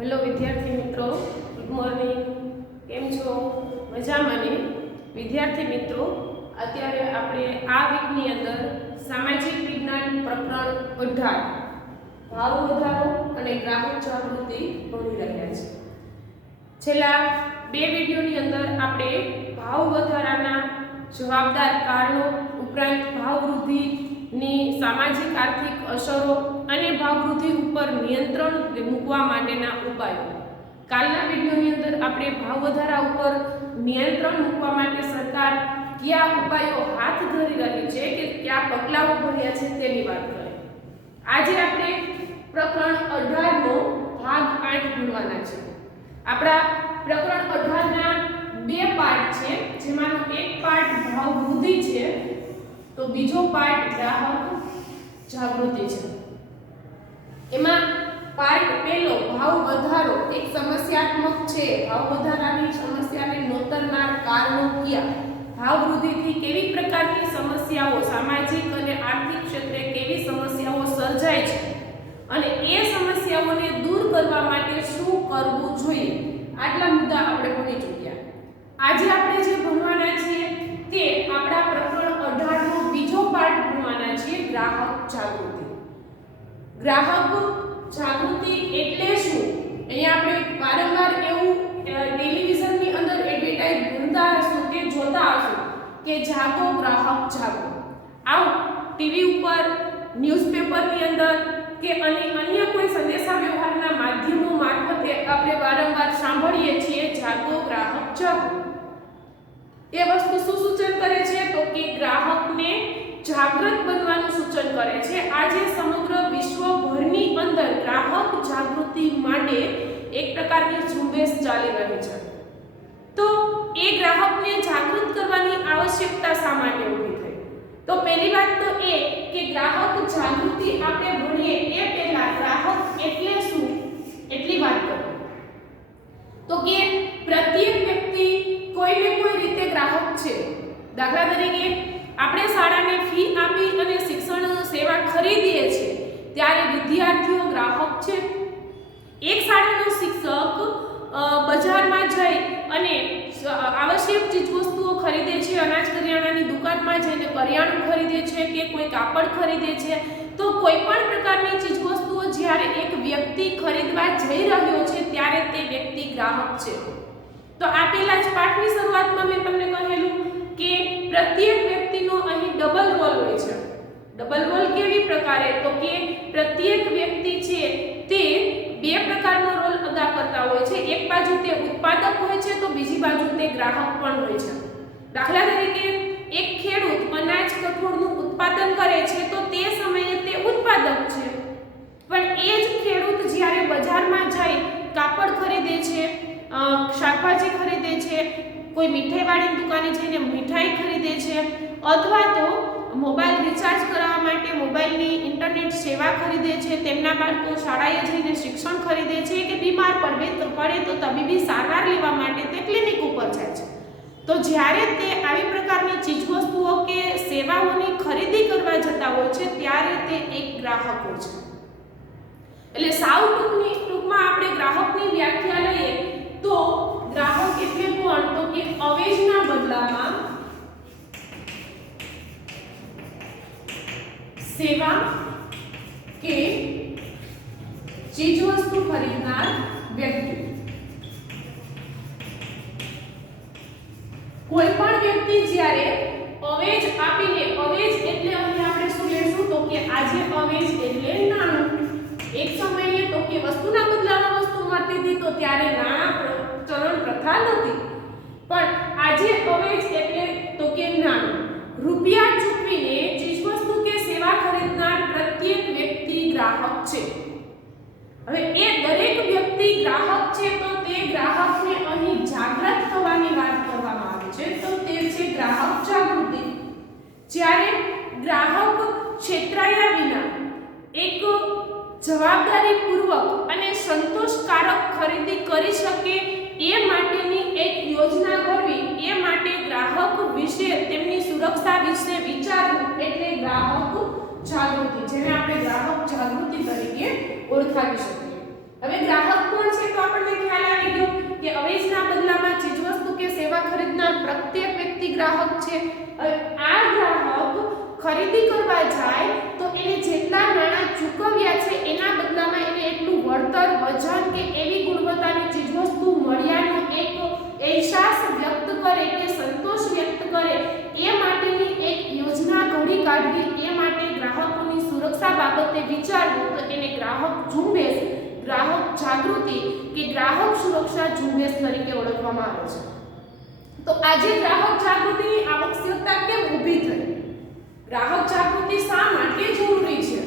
Hello विद्यार्थी मित्रों, good morning. केम छो? मजामां ने? विद्यार्थी मित्रों, अत्यारे आपणे आ वीकनी अंदर सामाजिक विज्ञान प्रकरण 18 भाव વધારો અને ગ્રાહક જાગૃતિ ભણી રહ્યા છે। છેલ્લા બે વિડિયોની અંદર આપણે ભાવ વધારાના જવાબદાર કારણો ઉપરાંત ભાવ વૃદ્ધિની સામાજિક આર્થિક અસરો અને ભાવ વૃદ્ધિ ઉપર નિયંત્રણ મૂકવા માટેના ઉપાયો, કાલના વિડિયોની અંદર આપણે ભાવ વધારા ઉપર નિયંત્રણ મૂકવા માટે સરકાર કયા ઉપાયો હાથ ધરી રહી છે કે કયા પગલાઓ ભર્યા છે તેની વાત કરીએ। આજે આપણે પ્રકરણ 18 નો ભાગ 8 ભણવાના છે। આપણા પ્રકરણ 18 ના બે પાર્ટ છે, જેમાંનો એક પાર્ટ ભાવ વૃદ્ધિ છે તો બીજો પાર્ટ ગ્રાહક જાગૃતિ છે। એમાં પાર્ટ પહેલો ભાવ વધારો એક સમસ્યાત્મક છે। ભાવ વધારાની સમસ્યાને નોતરનાર કારણો કયા, ભાવ વૃદ્ધિથી કેવી પ્રકારની સમસ્યાઓ સામાજિક અને આર્થિક ક્ષેત્રે કેવી સમસ્યાઓ સર્જાય છે અને એ સમસ્યાઓને દૂર કરવા માટે શું કરવું જોઈએ, આટલા મુદ્દા આપણે ભણી ચૂક્યા। આજે આપણે જે ભણવાના છીએ તે આપણા પ્રકરણ 18 નો બીજો પાર્ટ ભણવાના છીએ, ગ્રાહક જાગૃતિ। ગ્રાહક જાગૃતિ એટલે શું? અહીંયા આપણે વારંવાર એવું ટેલિવિઝનની અંદર એડવર્ટાઇઝ ભણતા હશો કે જોતા હશો કે જાગો ગ્રાહક જાગો। આવું ટીવી ઉપર, ન્યૂઝપેપરની અંદર કે અન્ય કોઈ સંદેશા વ્યવહારના માધ્યમો મારફતે આપણે વારંવાર સાંભળીએ છીએ જાગો ગ્રાહક જાગો। એ વસ્તુ શું સૂચન કરે છે તો કે ગ્રાહકને જાગૃત બનવાનું સૂચન કરે છે। આજે સમગ્ર વિશ્વભરની અંદર ગ્રાહક જાગૃતિ માટે એક પ્રકારની ઝુંબેશ ચાલી રહી છે। તો એ ગ્રાહકને જાગૃત કરવાની આવશ્યકતા શા માટે ઊભી થઈ? તો પહેલી વાત તો એ કે ગ્રાહક જાગૃતિ આપણે ભણીએ એ પહેલા ગ્રાહક એટલે શું એટલી વાત કરીએ તો કે પ્રત્યેક વ્યક્તિ કોઈને કોઈ રીતે ગ્રાહક છે। દાખલા તરીકે આપણે શાળાને ફી આપી અને શિક્ષણ સેવા ખરીદીએ છીએ ત્યારે વિદ્યાર્થીઓ ગ્રાહક છે। એક શાળાનો શિક્ષક બજારમાં જઈ અને આવશ્યક ચીજવસ્તુઓ ખરીદે છે, અનાજ કરિયાણાની દુકાનમાં જઈને કરિયાણું ખરીદે છે કે કોઈ કાપડ ખરીદે છે, તો કોઈ પણ પ્રકારની ચીજવસ્તુઓ જ્યારે એક વ્યક્તિ ખરીદવા જઈ રહ્યો છે ત્યારે તે વ્યક્તિ ગ્રાહક છે। તો આ પહેલા જ પાઠની શરૂઆતમાં મેં તમને કહેલું કે પ્રત્યેક વ્યક્તિનો અહીં ડબલ રોલ હોય છે। ડબલ રોલ કેવી પ્રકારે? તો કે પ્રત્યેક વ્યક્તિ છે તે બે પ્રકારનો રોલ અદા કરતા હોય છે। એક બાજુ તે ઉત્પાદક હોય છે તો બીજી બાજુ તે ગ્રાહક પણ હોય છે। દાખલા તરીકે એક ખેડૂત અનાજ કઠોળનું ઉત્પાદન કરે છે તો તે સમયે તે ઉત્પાદક છે, પણ એ જ ખેડૂત જ્યારે બજારમાં જઈ કાપડ ખરીદે છે, શાકભાજી ખરીદે છે, કોઈ મીઠાઈવાળી દુકાને જઈને મીઠાઈ ખરીદે છે અથવા તો મોબાઈલ રિચાર્જ કરાવવા માટે મોબાઈલની ઇન્ટરનેટ સેવા ખરીદે છે, તેમના બાળકો શાળાએ જઈને શિક્ષણ ખરીદે છે કે બીમાર પડે તો તબીબી સારવાર લેવા માટે તે ક્લિનિક ઉપર જાય છે, તો જ્યારે તે આવી પ્રકારની ચીજવસ્તુઓ કે સેવાઓની ખરીદી કરવા જતા હોય છે ત્યારે તે એક ગ્રાહક હોય છે। એટલે સાવ ટૂંકમાં આપણે ગ્રાહકની વ્યાખ્યા લઈએ તો ગ્રાહક એટલે કોણ? તો કે અવેજના બદલામાં સેવા કે ચીજવસ્તુ ખરીદનાર વ્યક્તિ। કોઈ પણ વ્યક્તિ જ્યારે અવેજ આપીને, અવેજ એટલે અહીં આપણે શું લેશું તો કે આજે અવેજ એટલે નાણું। એક સમયે તો કે વસ્તુના બદલામાં વસ્તુ મળતી હતી તો ત્યારે નાણાં ચલણ પ્રથા નથી, પણ આજે અવેજ એટલે તો કે નાણું। રૂપિયા ચૂકવીને ચીજવસ્તુ કે સેવા ખરીદનાર પ્રત્યેક વ્યક્તિ ગ્રાહક છે। હવે એ દરેક વ્યક્તિ ગ્રાહક છે તો તે ગ્રાહકને અહીં જાગૃત થવાની વાત કરવામાં આવે છે તો તે છે ગ્રાહક જાગૃતિ। જ્યારે ગ્રાહક છેતરાયા વિના એક જવાબદારીપૂર્વક અને સંતોષકારક ખરીદી કરી શકે એ માટેની એક યોજના ઘડવી, એ માટે ગ્રાહક વિશે તેમની સુરક્ષા વિશે વિચારવું એટલે ગ્રાહક જાગૃતિ ઓળખાવી શકીએ. હવે ગ્રાહક કોણ છે તો આપણને ખ્યાલ આવી ગયો કે અવેજના બદલામાં ચીજવસ્તુ કે સેવા ખરીદનાર પ્રત્યેક વ્યક્તિ ગ્રાહક છે. હવે આ ગ્રાહક ખરીદી કરવા જાય તો એને જેટલા નાણાં ચૂકવ્યા છે એના બદલામાં એને એટલું વળતર, વજન કે એવી ગુણવત્તાની ચીજવસ્તુ મળ્યાનો એક અહેસાસ વ્યક્ત કરે કે સંતોષ વ્યક્ત કરે એ માટેની એક યોજના ઘડી કાઢવી, એ માટે ગ્રાહકોની સુરક્ષા બાબતે વિચારવું, તો એને ગ્રાહક ઝુંબેશ, ગ્રાહક જાગૃતિ કે ગ્રાહક સુરક્ષા ઝુંબેશ તરીકે ઓળખવામાં આવે છે. તો આજે ગ્રાહક જાગૃતિની આવશ્યકતા કેમ ઊભી થઈ? ગ્રાહક જાગૃતિ શા માટે જરૂરી છે?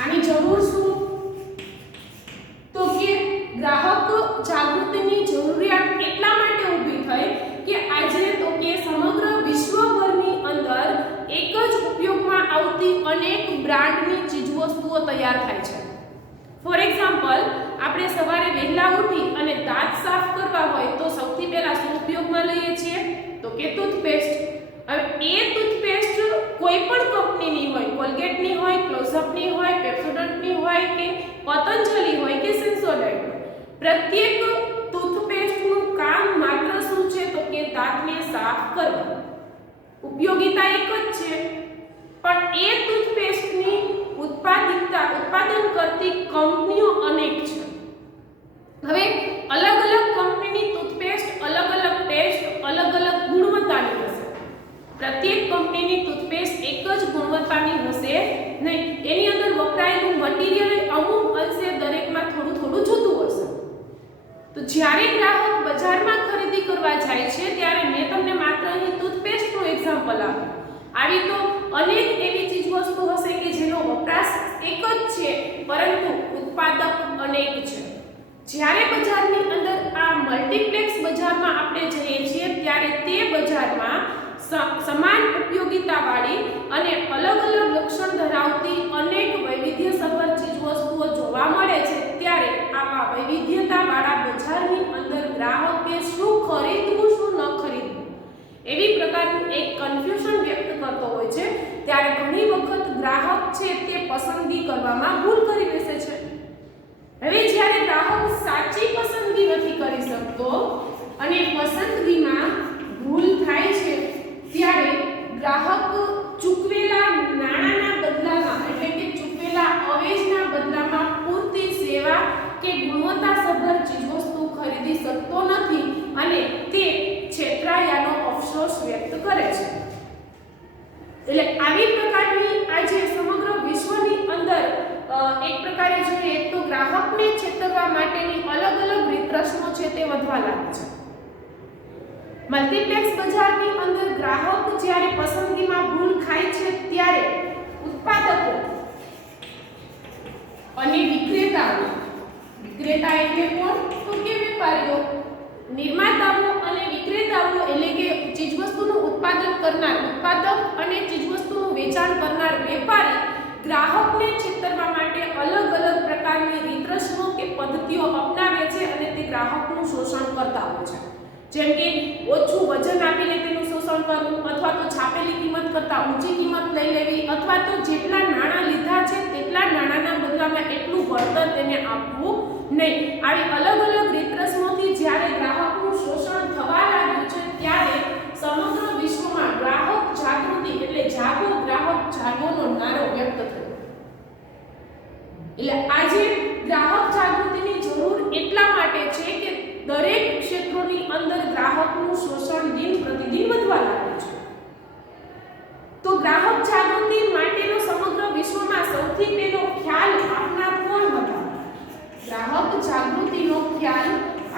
આની જરૂર શું? તો કે ગ્રાહક જાગૃતિની જરૂરિયાત એટલા માટે ઊભી થઈ કે આજે તો કે સમગ્ર વિશ્વભરની અંદર એક જ ઉપયોગમાં આવતી અનેક બ્રાન્ડની ચીજવસ્તુઓ તૈયાર થાય છે. ફોર એક્ઝામ્પલ, આપણે સવારે વહેલા ઉઠી અને દાંત સાફ કરવા હોય તો સૌથી પહેલા શું ઉપયોગમાં લઈએ છીએ? તો કે ટૂથપેસ્ટ. હવે એ ટૂથપેસ્ટ કોઈ પણ કંપનીની હોય, કોલગેટની હોય, ક્લોઝઅપની હોય, પેપ્સોડન્ટની હોય કે પતંજલિ હોય કે સેન્સોડાઇન હોય, પ્રત્યેક ટૂથપેસ્ટનું કામ માત્ર શું છે? તો કે દાંતને સાફ કરવા. ઉપયોગિતા એક જ છે, પણ એ ટૂથપેસ્ટની ઉત્પાદન કરતી કંપનીઓ અનેક છે. હવે અલગ અલગ કંપનીની ટૂથપેસ્ટ, અલગ અલગ ટેસ્ટ, અલગ અલગ ગુણવત્તાની હશે. પ્રત્યેક કંપનીની ટૂથપેસ્ટ એક જ ગુણવત્તાની હશે નહીં. એની અંદર વપરાયેલું મટીરીયલ અમુક અંશે દરેકમાં થોડું થોડું જુદું હશે. તો જ્યારે ગ્રાહક બજારમાં ખરીદી કરવા જાય છે ત્યારે મેં તમને માત્ર અહીં ટૂથપેસ્ટનું એક્ઝામ્પલ આપ્યું. આવી તો અનેક એવી ચીજવસ્તુ હશે કે જેનો વપરાશ એક જ છે પરંતુ ઉત્પાદક અનેક છે. જ્યારે બજારની અંદર આ મલ્ટીપ્લેક્સ બજારમાં આપણે જઈએ છીએ ત્યારે તે બજારમાં સમાન ઉપયોગિતાવાળી અને અલગ અલગ લક્ષણ ધરાવતી અનેક વૈવિધ્યસભર ચીજવસ્તુઓ જોવા મળે છે. ત્યારે આવા વૈવિધ્યતાવાળા બજારની અંદર ગ્રાહકે શું ખરીદવું, શું ન ખરીદવું એવી પ્રકારનું એક કન્ફ્યુઝન વ્યક્ત કરતો હોય છે. ત્યારે ઘણી વખત ગ્રાહક છે તે પસંદગી કરવામાં ભૂલ કરી બેસે છે. હવે જ્યારે ગ્રાહક સાચી પસંદગી નથી કરી શકતો અને પસંદગીમાં ભૂલ થાય છે ત્યારે ગ્રાહક ચૂકવેલા નાણાંના બદલામાં, એટલે કે ચૂકવેલા અવેજના બદલામાં પૂરતી સેવા કે ગુણવત્તાસભર ચીજવસ્તુ ખરીદી શકતો નથી અને તે છેતરાયાનો અફસોસ વ્યક્ત કરે છે. એટલે આવી પ્રકારની આજે સમગ્ર વિશ્વની અંદર એક પ્રકારે જોઈએ તો ગ્રાહકને છેતરવા માટેની અલગ અલગ રીતરસમો છે તે વધવા લાગી છે. મલ્ટીપ્લેક્સ બજારની અંદર ગ્રાહક જ્યારે પસંદગીમાં ભૂલ ખાય છે ત્યારે ઉત્પાદકો અને વિક્રેતાઓ, વિક્રેતા એટલે કોણ? તો કે વેપારીઓ, નિર્માતાઓ અને વિક્રેતાઓ એટલે કે ચીજવસ્તુનું ઉત્પાદન કરનાર ઉત્પાદક અને ચીજવસ્તુનું વેચાણ કરનાર વેપારી ગ્રાહકને છેતરવા માટે અલગ અલગ પ્રકારની રીતરસમો કે પદ્ધતિઓ અપનાવે છે અને તે ગ્રાહકનું શોષણ કરતા હોય છે. જેમ કે ઓછું વજન આપીને તેનું શોષણ કરવું, અથવા તો છાપેલી કિંમત કરતાં ઊંચી કિંમત લઈ લેવી, અથવા તો જેટલા નાણાં લીધા છે તેટલા નાણાંના બદલામાં એટલું વળતર તેને આપવું નહીં. આવી અલગ અલગ રીતરસમોથી જ્યારે ગ્રાહકનું શોષણ થવા લાગ્યું છે ત્યારે સમગ્ર વિશ્વમાં ગ્રાહક જાગૃતિ એટલે જાગો ગ્રાહક જાગોનો નારો વ્યક્ત થયો. એટલે આજે ગ્રાહક જાગૃતિની જરૂર એટલા માટે છે કે દરેક ક્ષેત્રોની અંદર ગ્રાહકનું શોષણ દિન પ્રતિદિન વધવા લાગે છે. તો ગ્રાહક જાગૃતિ માટેનો સમગ્ર વિશ્વમાં સૌથી પહેલો ખ્યાલ આપનાર કોણ હતા? ગ્રાહક જાગૃતિનો ખ્યાલ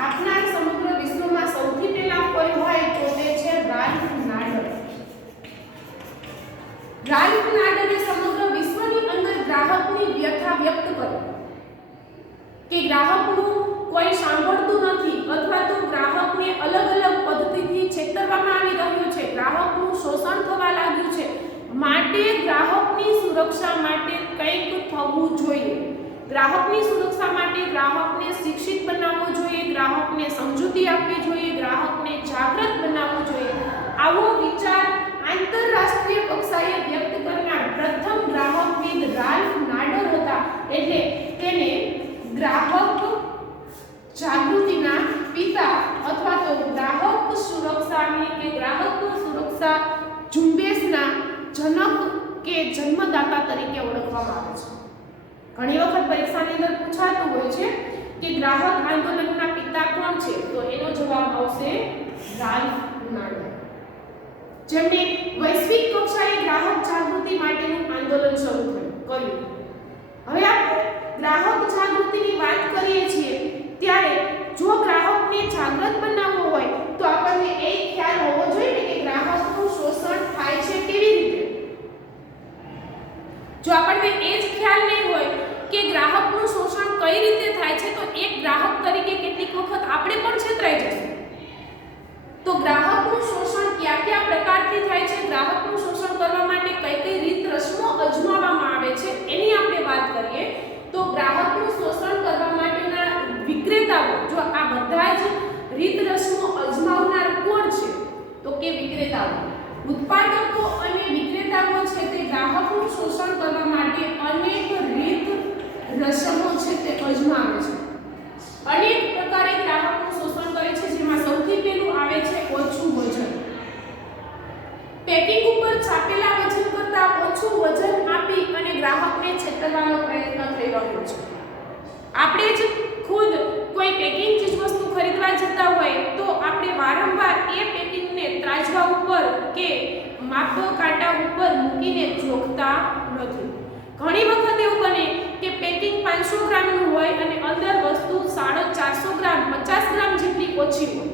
આપનાર સમગ્ર વિશ્વમાં સૌથી પહેલા કોઈ હોય તો તે છે રાલ્ફ નાડર. રાલ્ફ નાડરે સમગ્ર વિશ્વની અંદર ગ્રાહકની વ્યથા વ્યક્ત કરી કે ગ્રાહકનું કોઈ સાંભળતું નથી અથવા તો ગ્રાહકને અલગ અલગ પદ્ધતિથી છેતરવામાં આવી રહ્યો છે, ગ્રાહકનું શોષણ થવા લાગ્યું છે, માટે ગ્રાહકની સુરક્ષા માટે કંઈક થવું જોઈએ. ગ્રાહકની સુરક્ષા માટે ગ્રાહકને શિક્ષિત બનાવવો જોઈએ, ગ્રાહકને સમજૂતી આપવી જોઈએ, ગ્રાહકને જાગૃત બનાવવો જોઈએ. આવો વિચાર આંતરરાષ્ટ્રીય કક્ષાએ વ્યક્ત કરનાર પ્રથમ ગ્રાહકવિદ રાલ્ફ નાડર હતા. એટલે તેને જનક કે જન્મદાતા તરીકે ઓળખવામાં આવે છે. ઘણી વખત પરીક્ષાની અંદર પૂછાતું હોય છે કે ગ્રાહક આંદોલનના પિતા કોણ છે, તો એનો જવાબ આવશે રાલ્ફ નાડર, જેમણે વૈશ્વિક કક્ષાએ ગ્રાહક જાગૃતિ માટેનું આંદોલન શરૂ કર્યું. હવે આપણે ગ્રાહક જાગૃતિની વાત કરીએ છીએ ત્યારે જો ગ્રાહકને જાગૃત બનાવવો હોય તો આપણને એ ખ્યાલ હોવો જોઈએ કે ગ્રાહકનું શોષણ થાય છે કેવી રીતે. જો આપણને એ જ ખ્યાલ નહીં હોય કે ગ્રાહકનું શોષણ કઈ રીતે થાય છે તો એક ગ્રાહક તરીકે કેટલીક વખત આપણે પણ છેતરાઈ જશું. તો ગ્રાહકનું શોષણ કયા કયા પ્રકારથી થાય છે, ગ્રાહકનું શોષણ કરવા માટે કઈ કઈ રીત રસમો અજમાવવામાં આવે છે એની આપણે વાત કરીએ તો ગ્રાહકનું શોષણ કરવા માટેના વિક્રેતાઓ, જો આ બધા જ રીત રસમો અજમાવનાર કોણ છે તો કે વિક્રેતાઓ. ઉત્પાદકો અને વિક્રેતાઓ છે તે ગ્રાહકનું શોષણ કરવા માટે અનેક રીત રસમો છે તે અજમાવે છે. અનેક પ્રકારે ગ્રાહકનું શોષણ કરે છે, જેમાં સૌથી પહેલું આવે છે ઓછું વજન. પેકિંગ ઉપર છાપેલા વજન કરતાં ઓછું વજન આપી અને ગ્રાહકને છેતરવાનો પ્રયત્ન થઈ રહ્યો છે. આપણે જ ખુદ કોઈ પેકિંગ ચીજવસ્તુ ખરીદવા જતા હોય તો આપણે વારંવાર એ પેકિંગને ત્રાજવા ઉપર કે માપ કાંટા ઉપર મૂકીને જોખતા નથી. ઘણી વખત એવું બને કે પેકિંગ 500 ગ્રામનું હોય અને અંદર વસ્તુ 450 ગ્રામ 50 ગ્રામ જેટલી ઓછી હોય.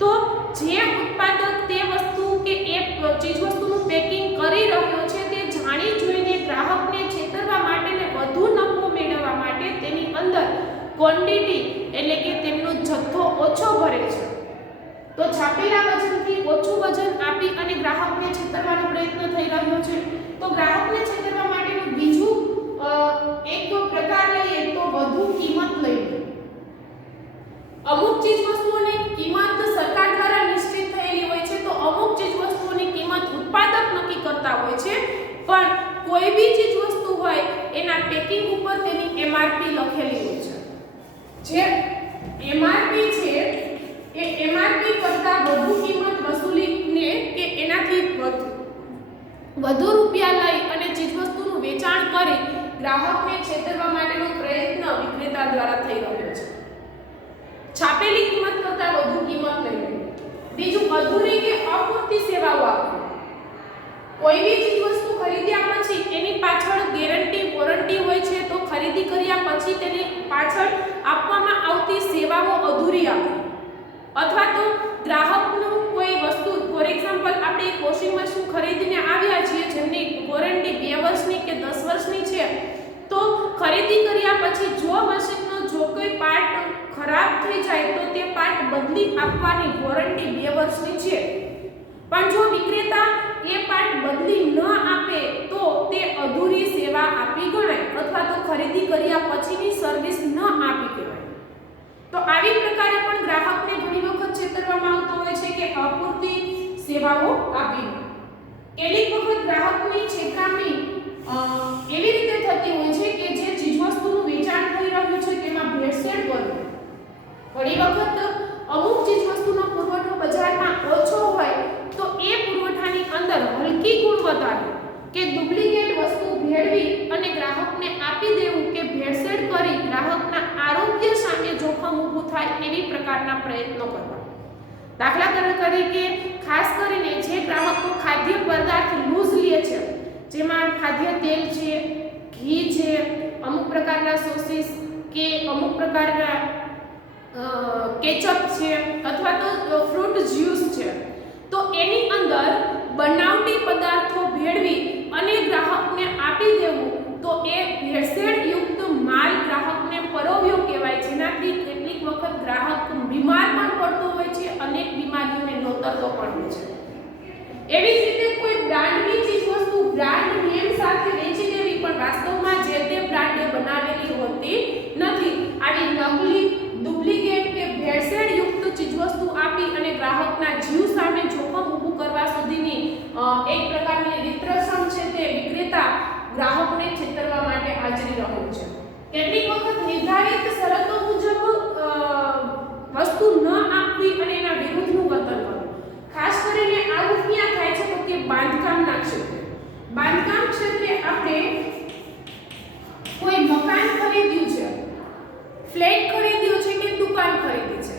તો જે ઉત્પાદક તે વસ્તુ કે એ ચીજવસ્તુનું પેકિંગ કરી રહ્યો છે તે જાણી જોઈને ગ્રાહકને છેતરવા માટે ને વધુ નફો મેળવવા માટે તેની અંદર ક્વોન્ટિટી એટલે કે તેમનો જથ્થો ઓછો ભરે છે. તો છાપેલા વજનથી ઓછું વજન આપી અને ગ્રાહકને છેતરવાનો પ્રયત્ન થઈ રહ્યો છે. તો ગ્રાહકને છેતરવા માટેનું બીજું એક પ્રકાર લઈએ તો વધુ કિંમત લઈને. અમુક ચીજવસ્તુઓની કિંમત સરકાર દ્વારા નિશ્ચિત થયેલી હોય છે, તો અમુક ચીજવસ્તુઓની કિંમત ઉત્પાદક નક્કી કરતા હોય છે, પણ કોઈ બી ચીજવસ્તુ હોય એના પેકિંગ ઉપર તેની એમઆરપી લખેલી હોય છે. જે એમઆરપી છે એ એમઆરપી કરતાં વધુ કિંમત વસૂલીને કે એનાથી વધુ રૂપિયા લઈ અને ચીજવસ્તુનું વેચાણ કરી ગ્રાહકને છેતરવા માટેનો પ્રયત્ન વિક્રેતા દ્વારા થઈ રહ્યો છે. છાપેલી કિંમત કરતાં વધુ કિંમત લઈ. બીજું અધૂરી કે અપૂરતી સેવાઓ આપવી. કોઈ બી ચીજવસ્તુ ખરીદ્યા પછી એની પાછળ ગેરંટી વોરંટી હોય છે, તો ખરીદી કર્યા પછી તેની પાછળ આપવામાં આવતી સેવાઓ અધૂરી આપવી. અથવા તો ગ્રાહકનું કોઈ વસ્તુ, ફોર એક્ઝામ્પલ આપણે એક વોશિંગ મશીન ખરીદીને આવ્યા છીએ જેમની વોરંટી 2 વર્ષની કે 10 વર્ષની છે, તો ખરીદી કર્યા પછી જો મશીનનો જો કોઈ પાર્ટ ખરાબ થઈ જાય તો તે પાર્ટ બદલી આપવાની વોરંટી 2 વર્ષની છે. પણ જો વિક્રેતા એ પાર્ટ બદલી ન આપે તો તે અધૂરી સેવા આપી ગણાય અથવા તો ખરીદી કર્યા પછીની સર્વિસ ન આપી કહેવાય. તો આવી પ્રકારે પણ ગ્રાહકને ઘણી વખત છેતરવામાં આવતો હોય છે કે અપૂરતી સેવાઓ આપી. કેટલીક વખત ગ્રાહકની છેતરામણી એવી રીતે થતી હોય છે કે જે ચીજવસ્તુનું વેચાણ થઈ રહ્યું છે તેમાં ભેળસેળ કરવી. ઘણી વખત અમુક ચીજવસ્તુનો પુરવઠો બજારમાં ઓછો હોય તો એ પુરવઠાની અંદર હલકી ગુણવત્તાની કે ડુપ્લિકેટ વસ્તુ ભેળવી અને ગ્રાહકને આપી દેવું કે ભેળસેળ કરી ગ્રાહકના આરોગ્ય સામે જોખમ ઊભું થાય એવી પ્રકારના પ્રયત્નો કરવા. દાખલા તરીકે ખાસ કરીને જે ગ્રાહકો ખાદ્ય પદાર્થ લૂઝ લે છે, જેમાં ખાદ્ય તેલ છે, ઘી છે, અમુક પ્રકારના સોસીસ કે અમુક પ્રકારના કેચઅપ છે અથવા તો ફ્રૂટ જ્યુસ છે, તો એની અંદર બનાવટી પદાર્થો ભેળવી અને ગ્રાહકને આપી દેવું તો એ ભેળસેળયુક્ત માલ ગ્રાહકને પરોવ્યો કહેવાય, જેનાથી કેટલીક વખત ગ્રાહક બીમાર પણ પડતો હોય છે, અનેક બીમારીઓને નોતરતો પણ હોય છે. એવી જ રીતે કોઈ બ્રાન્ડની ચીજવસ્તુ બ્રાન્ડ નેમ સાથે વેચી દેવી પણ વાસ્તવમાં જે તે બ્રાન્ડે બનાવેલી હોતી નથી. આવી નકલી, ડુપ્લિકેટ કે ભેળસેળયુક્ત ચીજવસ્તુ આપી અને ગ્રાહકના જીવ સામે જોખમ ઊભું કરવા સુધીની એક પ્રકારની રીતરસમ છે તે વિક્રેતા ગ્રાહકને છેતરવા માટે આચરી રહ્યો છે. કેટલીક વખત નિર્ધારિત શરતો મુજબ વસ્તુ ન આપવી અને એના વિરુદ્ધનું વર્તન કરવું. ખાસ કરીને આવું ક્યાં થાય છે તો કે બાંધકામના ક્ષેત્રે. બાંધકામ ક્ષેત્રે આપણે કોઈ મકાન ખરીદ્યું છે, ફ્લેટ ખરીદ્યો છે કે દુકાન ખરીદી છે,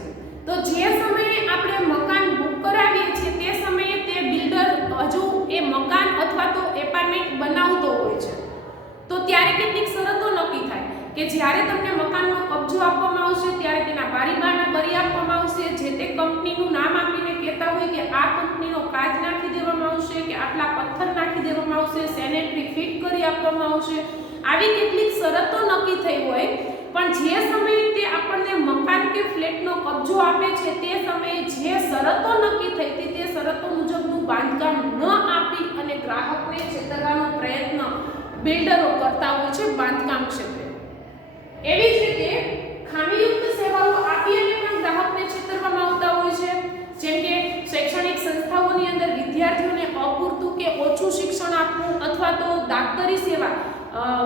તો જે સમયે આપણે મકાન બુક કરાવીએ છીએ તે સમયે તે બિલ્ડર હજુ એ મકાન અથવા તો એપાર્ટમેન્ટ બનાવતો હોય છે. તો ત્યારે કેટલીક શરતો નક્કી થાય કે જ્યારે તમને મકાનનો કબજો આપવામાં આવશે ત્યારે તેના બારીબારણા કરી આપવામાં આવશે, જે તે કંપનીનું નામ આપીને કહેતા હોય કે આ કંપનીનો કાચ નાખી દેવામાં આવશે કે આટલા પથ્થર નાખી દેવામાં આવશે, સેનેટરી ફિટ કરી આપવામાં આવશે. આવી કેટલીક શરતો નક્કી થઈ હોય, પણ જે સમયે તે આપણને મકાન કે ફ્લેટનો કબજો આપે છે તે સમયે જે શરતો નક્કી થઈ હતી તે શરતો મુજબનું બાંધકામ ન આપી અને ગ્રાહકને છેતરવાનો પ્રયત્ન બિલ્ડરો કરતા હોય છે બાંધકામ ક્ષેત્રે. એવી જ રીતે ખામીયુક્ત સેવાઓ આપી અને પણ ગ્રાહકને છેતરવામાં આવતા હોય છે. જેમ કે શૈક્ષણિક સંસ્થાઓની અંદર વિદ્યાર્થીઓને અપૂરતું કે ઓછું શિક્ષણ આપવું, અથવા તો દાક્તરી સેવા,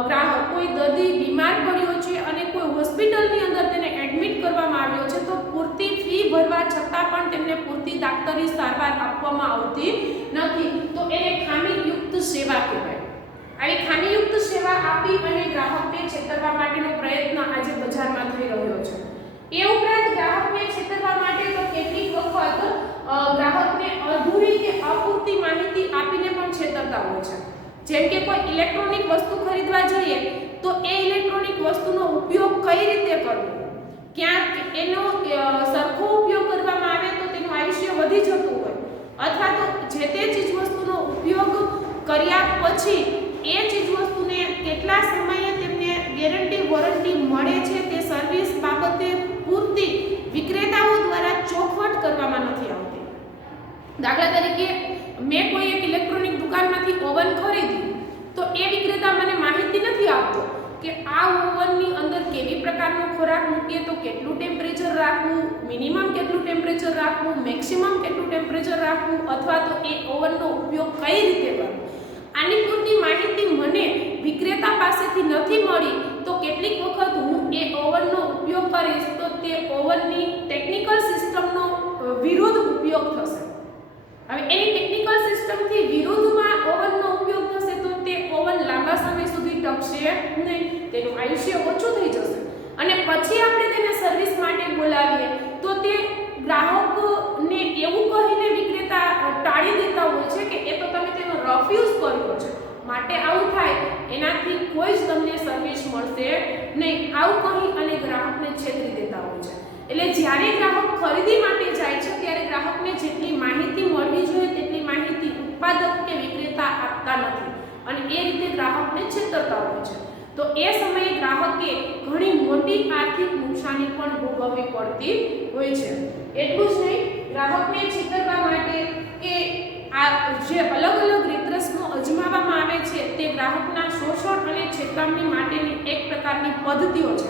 ગ્રાહક કોઈ દર્દી બીમાર પડ્યો છે અને કોઈ હોસ્પિટલની અંદર તેને એડમિટ કરવામાં આવ્યો છે તો પૂરતી ફી ભરવા છતાં પણ તેમને પૂરતી દાક્તરી સારવાર આપવામાં આવતી નથી, તો એને ખામીયુક્ત સેવા કહેવાય. આવી ખામીયુક્ત સેવા આપી અને ગ્રાહકને છેતરવા માટેનો પ્રયત્ન આજે બજારમાં થઈ રહ્યો છે. એ ઉપરાંત ગ્રાહકને છેતરવા માટે તો કેટલીક વખત ગ્રાહકને અધૂરી કે અપૂરતી માહિતી આપીને પણ છેતરતા હોય છે. જેમ કે કોઈ ઇલેક્ટ્રોનિક વસ્તુ ખરીદવા જઈએ તો એ ઇલેક્ટ્રોનિક વસ્તુનો ઉપયોગ કઈ રીતે કરવો, ક્યાંક એનો સરખો ઉપયોગ કરવામાં આવે તો તેનું આયુષ્ય વધી જતું હોય, અથવા તો જે તે ચીજવસ્તુનો ઉપયોગ કર્યા પછી એ ચીજવસ્તુને કેટલા સમયે તેમને ગેરંટી વોરંટી મળે છે તે સર્વિસ બાબતે પૂરતી વિક્રેતાઓ દ્વારા ચોખવટ કરવામાં નથી આવતી. દાખલા તરીકે મેં કોઈ એક ઇલેક્ટ્રોનિક દુકાનમાંથી ઓવન ખરીદ્યું તો એ વિક્રેતા મને માહિતી નથી આપતો કે આ ઓવનની અંદર કેવી પ્રકારનો ખોરાક મૂકીએ તો કેટલું ટેમ્પરેચર રાખવું, મિનિમમ કેટલું ટેમ્પરેચર રાખવું, મેક્સિમમ કેટલું ટેમ્પરેચર રાખવું, અથવા તો એ ઓવનનો ઉપયોગ કઈ રીતે કરવો. આની પૂરતી માહિતી મને વિક્રેતા પાસેથી નથી મળી તો કેટલીક વખત હું એ ઓવનનો ઉપયોગ કરીશ તો તે ઓવનની ટેકનિકલ સિસ્ટમનો વિરુદ્ધ ઉપયોગ થશે. હવે એની ટેકનિકલ સિસ્ટમથી વિરુદ્ધમાં ઓવનનો ઉપયોગ થશે તો તે ઓવન લાંબા સમય સુધી ટકશે નહીં, તેનું આયુષ્ય ઓછું થઈ જશે. અને પછી આપણે તેને સર્વિસ માટે બોલાવીએ તો તે ગ્રાહકને એવું કહીને વિક્રેતા ટાળી દેતા હોય છે કે એ તો તમે તેનો રફ યુઝ કર્યો છે માટે આવું થાય, એનાથી કોઈ જ તમને સર્વિસ મળશે નહીં, આવું કહી અને ગ્રાહકને છેતરી દેતા હોય છે. એટલે જ્યારે ગ્રાહક ખરીદી માટે જાય છે ત્યારે ગ્રાહકને જેટલી માહિતી મળવી જોઈએ તેટલી માહિતી ઉત્પાદક કે વિક્રેતા આપતા નથી અને એ રીતે ગ્રાહકને છેતરતા હોય છે. તો એ સમયે ગ્રાહકે ઘણી મોટી આર્થિક નુકસાની પણ ભોગવવી પડતી હોય છે. એટલું જ નહીં, ગ્રાહકને છેતરવા માટે કે આ જે અલગ અલગ રીત રસમો અજમાવવામાં આવે છે તે ગ્રાહકના શોષણ અને છેતરણી માટેની એક પ્રકારની પદ્ધતિઓ છે.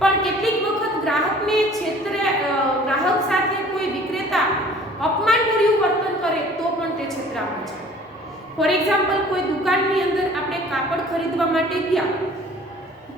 પણ કેટલીક વખત ગ્રાહકને ગ્રાહક સાથે કોઈ વિક્રેતા અપમાનભર્યું વર્તન કરે તો પણ તે છેતરામણ છે. ફોર એક્ઝામ્પલ, કોઈ દુકાનની અંદર આપણે કાપડ ખરીદવા માટે ગયા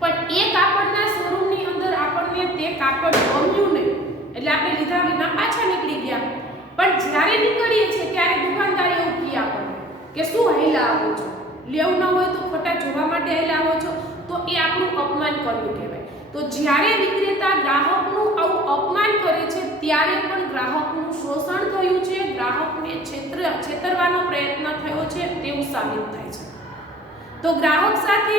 પણ એ કાપડના શોરૂમની અંદર આપણને તે કાપડ ગમ્યું નહીં એટલે આપણે લીધા વિના પાછા નીકળી ગયા. પણ જ્યારે નીકળીએ છીએ ત્યારે દુકાનદાર એવું કહે આપણને કે શું હાઈલા આવો છો, લેવું ન હોય તો ખોટા જોવા માટે હાઈલા આવો છો, તો એ આપણું અપમાન કર્યું કહેવાય. તો જ્યારે વિક્રેતા ગ્રાહકનું આવું અપમાન કરે છે ત્યારે પણ ગ્રાહકનું શોષણ થયું છે, ગ્રાહકને છેતરવાનો પ્રયત્ન થયો છે તેવું સાબિત થાય છે. તો ગ્રાહક સાથે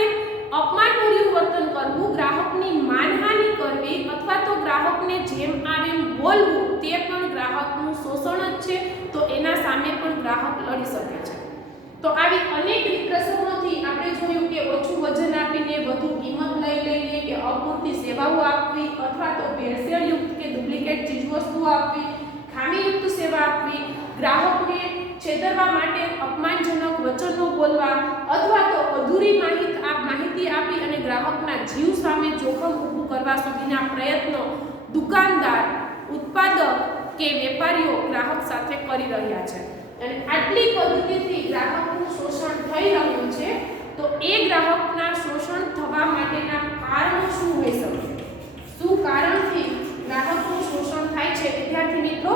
અપમાનભર્યું વર્તન કરવું, ગ્રાહકની માનહાનિ કરવી અથવા તો ગ્રાહકને જેમ આવે એમ બોલવું તે પણ ગ્રાહકનું શોષણ જ છે. તો એના સામે પણ ગ્રાહક લડી શકે છે. તો આવી અનેક રીત રસમોથી આપણે જોયું કે ઓછું વજન આપીને વધુ કિંમત લઈ લઈને કે અપૂરતી સેવાઓ આપવી અથવા તો ભેળસેળયુક્ત કે ડુપ્લિકેટ ચીજવસ્તુઓ આપવી, ખામીયુક્ત સેવા આપવી, ગ્રાહકને છેતરવા માટે અપમાનજનક વચનો બોલવા અથવા તો અધૂરી માહિતી આપી અને ગ્રાહકના જીવ સામે જોખમ ઊભું કરવા સુધીના પ્રયત્નો દુકાનદાર, ઉત્પાદક કે વેપારીઓ ગ્રાહક સાથે કરી રહ્યા છે. અને આટલી પદ્ધતિથી ગ્રાહકનું શોષણ થઈ રહ્યું છે. તો એ ગ્રાહકના શોષણ થવા માટેના કારણો શું હોઈ શકે, શું કારણથી ગ્રાહકનું શોષણ થાય છે? વિદ્યાર્થી મિત્રો,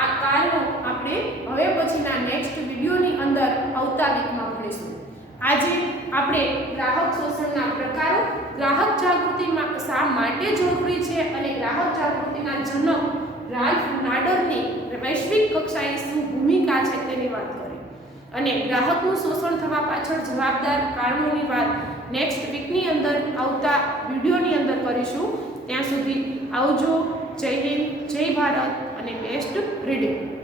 આ કારણો આપણે આવતા વીકમાં ભણીશું. આજે આપણે ગ્રાહક શોષણના પ્રકારો, ગ્રાહક જાગૃતિ શા માટે જરૂરી છે અને ગ્રાહક જાગૃતિના જનક રાલ્ફ નાડરની વૈશ્વિક કક્ષાએ શું ભૂમિકા છે તેની વાત કરી અને ગ્રાહકનું શોષણ થવા પાછળ જવાબદાર કારણોની વાત નેક્સ્ટ વીકની અંદર આવતા વિડીયોની અંદર કરીશું. ત્યાં સુધી આવજો. જય હિન્દ, જય ભારત અને બેસ્ટ રીડિંગ.